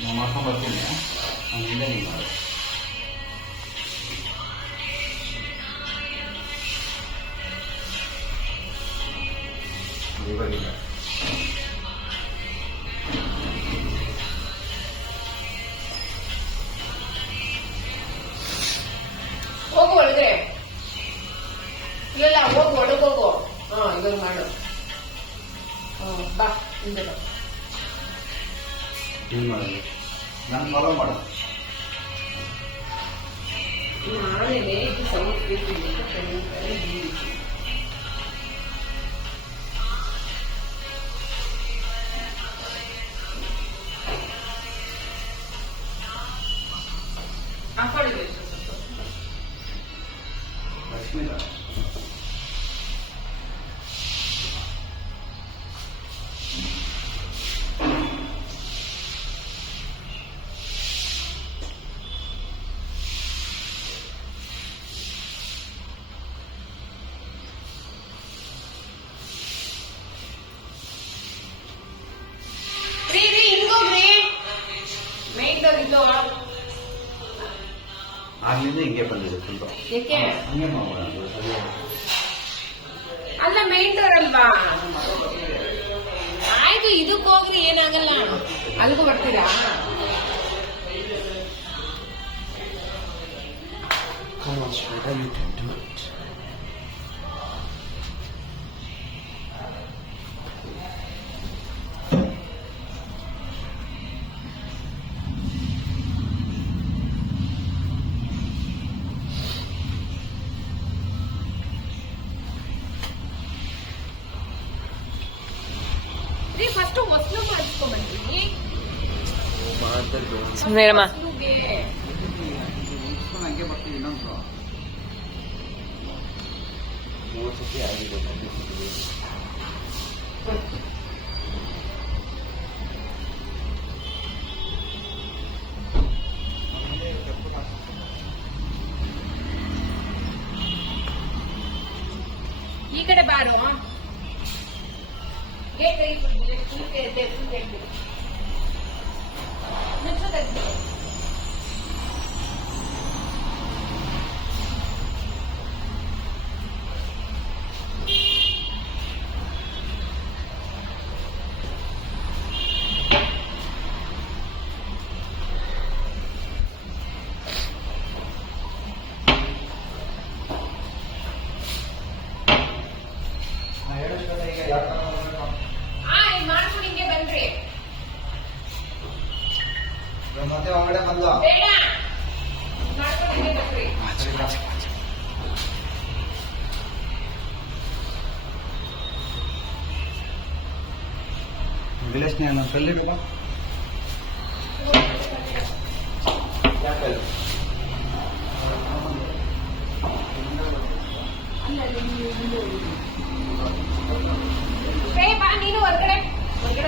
ನಾನು ಮಾಡ್ಕೊಂಡು ಬರ್ತೀನಿ, ಹಂಗಿಂದ ನೀವು ಮಾಡಿ. ಇವಾಗಿಲ್ಲ ಹೋಗು ಒಳಗಡೆ. ಇಲ್ಲ ಹೋಗು, ಒಳಗೋಗು. ಇವಾಗ ಮಾಡು. ಬಾ ಹಿಂದೆ ಬಾ. ಏನು ಮಾಡೋದು? ನಾನು ಫಾಲೋ ಮಾಡೋದು. ನಾಳೆನೆ ಇದು ಸಮಸ್ಯೆ. ಲಕ್ಷ್ಮೀ ಆಗ್ಲಿಂದ ಹಿಂಗೆ ಬಂದಿದೆ ಸ್ವಲ್ಪ. ಏಕೆ? ಹಂಗೆ ಮಾಡೋಣ. ಅಲ್ಲ ಮೈನ್ ಡೋರ್ ಅಲ್ವಾ? ಆಯ್ತು, ಇದಕ್ಕೆ ಹೋಗ್ರಿ, ಏನಾಗಲ್ಲ. ಅಲ್ಗೂ ಬರ್ತೀರಾ? Come on, Shweta, you can do it. First ಮೊಸರು ಮಾಡಿಸ್ಕೊಂಡ್ಬಂದ್ರಿ. ಸುಮ್ಮನೆರಮ್ಮ. ಹಂಗೆ ಬರ್ತೀವಿ. ಇನ್ನೊಂದು 30 ಸತಿ ಆಗಿದೆ. ಈ ಕಡೆ ಬಾರು. ಮಾಡ್ಕೊಂಡು ಹಿಂಗೆ ಬನ್ರಿ. ಮತ್ತೆ ಒಳಗಡೆ ಬಂದು ಬೇಡ, ಮಾಡ್ಕೊಂಡು ಹಿಂಗೆ ಬನ್ರಿ. ವಿಲೇಜ್ನೇ ನಾನು ಕಲ್ಲಿಡುವ ಬಾ, ನೀನು ಹೊರಗಡೆ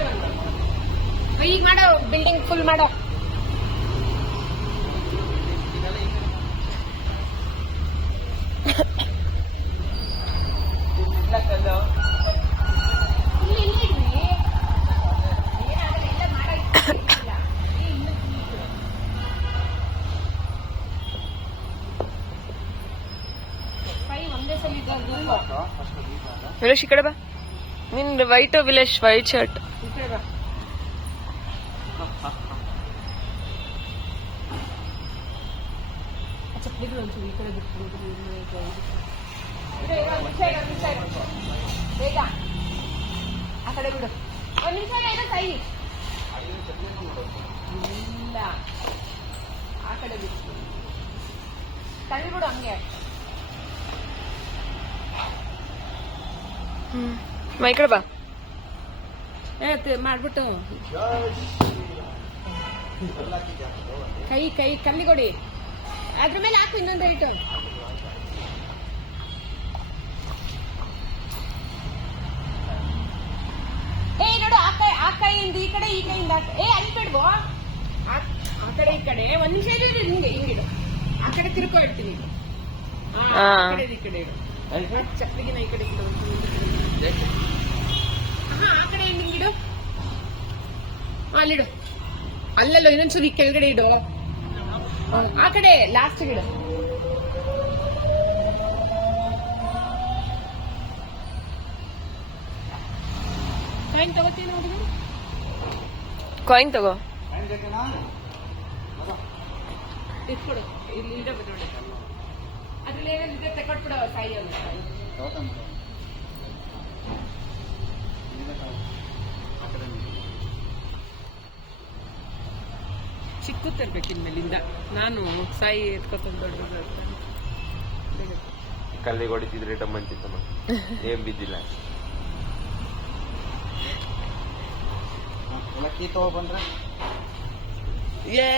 ಬಂದು ಈಗ ಮಾಡೋ. ಬಿಲ್ಡಿಂಗ್ ಫುಲ್ ಮಾಡೋ. ವಿಲೇಶ್ ಈ ಕಡೆ ಬಾ. ನಿನ್ ವೈಟ್ ವಿಲೇಶ್ ವೈಟ್ ಶರ್ಟ್. ಚಪ್ಪಲಿಗಳು ಒಂಚೂರು ಈ ಕಡೆ ಬಿಟ್ಟು ಬೇಗ ಆ ಕಡೆ ಬಿಡು. ಒಂದು ನಿಮಿಷ ಏನೋ ಸೈ ಇಲ್ಲ, ಆ ಕಡೆ ಬಿಟ್ಟು ತಳ್ಳಿಬಿಡು ಹಂಗೆ. ಈ ಕಡೆ ಬಾ. ಮಾಡ್ಬಿಟ್ಟು ಕೈ ಕೈ ಕಲ್ಲಿಗೊಡಿ, ಅದ್ರ ಮೇಲೆ ಹಾಕು ಇನ್ನೊಂದು ಐಟು. ನೋಡು, ಆ ಕೈಯಿಂದ ಈ ಕಡೆ, ಈ ಕೈಯಿಂದ ಅಲ್ಲಿ ಬಿಡ್ಬೋ. ಆ ಕಡೆ ಈ ಕಡೆ ಒಂದ್ ನಿಮಿಷ ಹಿಂಗೆ ಹಿಂಗಿಡು. ಆ ಕಡೆ ತಿರ್ಕೊ ಇಡ್ತೀನಿ. ಆ ಕಡೆ ಈ ಕಡೆ ಇಡು. ಚಪ್ಪಲಿಗಿನ ಈ ಕಡೆ ಇಡು. ಆ ಕಡೆ ಹಿಂಗಿಡು, ಅಲ್ಲಿಡು. ಅಲ್ಲಲ್ಲ ಇನ್ನೊಂದ್ಸರಿ ಈ ಕೆಳಗಡೆ ಇಡು ಆ ಕಡೆ ಲಾಸ್ಟ್ ಇಡು ಕಾಯಿನ್ ತಗೋತೀನಿ ನೋಡಿ ಕಾಯಿನ್ ತಗೋ. ಇಟ್ಕೊಡು ಇಲ್ಲಿ ಇಡ ಬಿಡೋಣ ಅದ್ರಲ್ಲಿ ಏನಾದ್ರೆ ತಕೊಟ್ಬಿಡ ಸಾಯಿ ಅವ್ನು ಚಿಕ್ಕುತ್ತಿರ್ಬೇಕು ಇನ್ಮೇಲಿಂದ ನಾನು ಸಾಯಿ ಎತ್ಕೊತಂದು ದೊಡ್ಡದು ಕಲ್ಲಿಗೆ ಹೊಡಿತಿದ್ರೆ ಟಮ್ಮಂತಿತ್ತಮ್ಮ ಏನ್ ಬಿದ್ದಿಲ್ಲ. ಲಕ್ಕಿ ತಗೋ ಬಂದ್ರೆ ಏ